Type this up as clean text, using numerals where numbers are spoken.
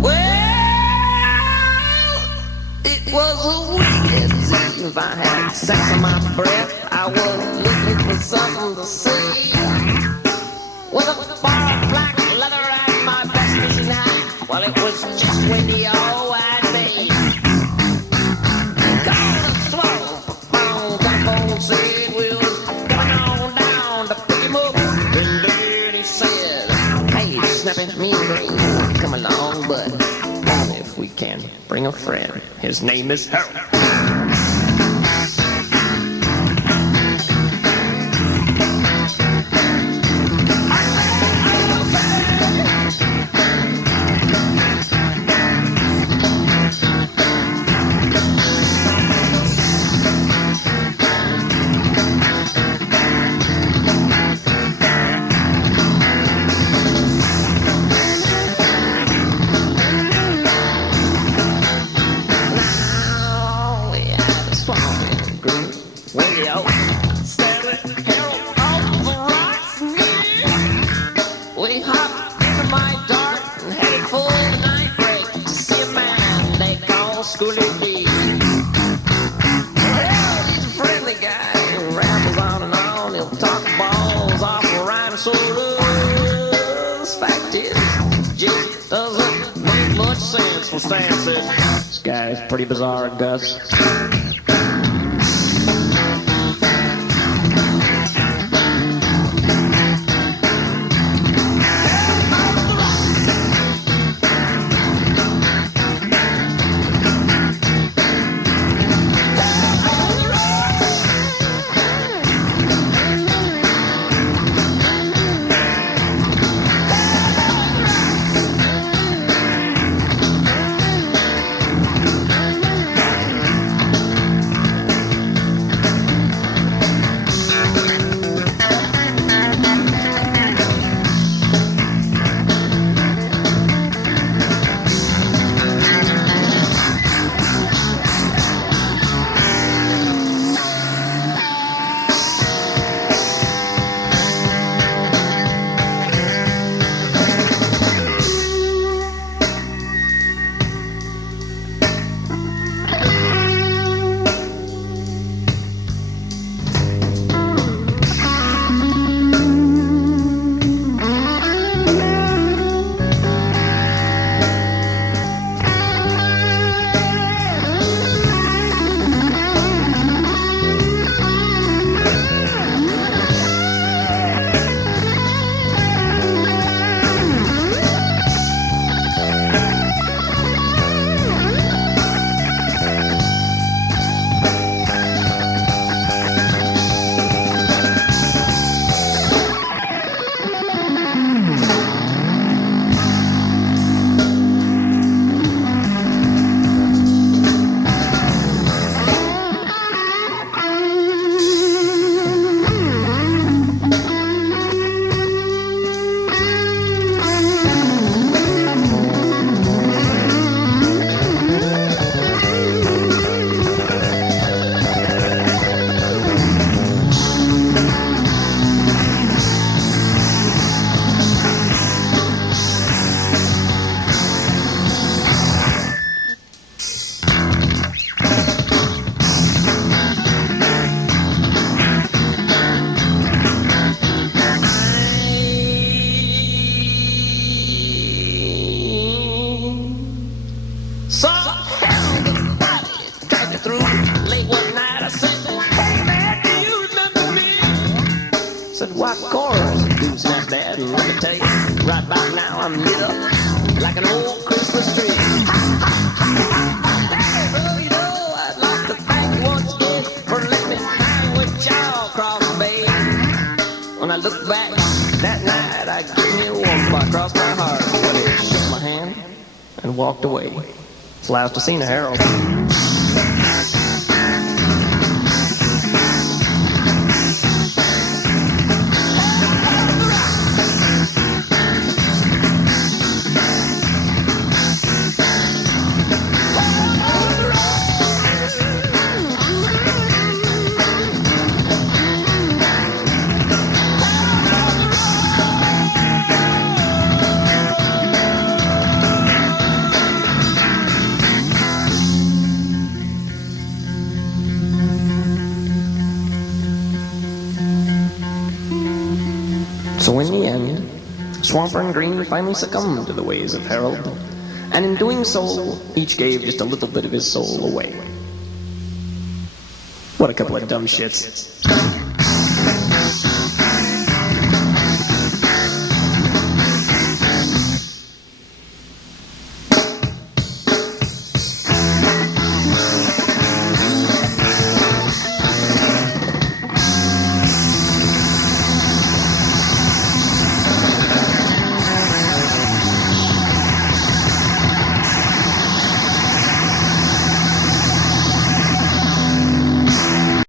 Well, it was a weekend. If I had sex on my breath, I was looking for something to see. With a bar of black leather and my best fishing hat, well, it was just windy, oh, I'd be. Gone and slow, phone, telephone said we was going on down to pick him up. And then he said, hey, snapping me and green, come along, but only if we can bring a friend. His name is Harold. This guy is pretty bizarre, Gus. Walked away. It's the last I've seen of Harold. California, Swamper and Green finally succumbed to the ways of Harold, and in doing so, each gave just a little bit of his soul away. What a couple of dumb shits.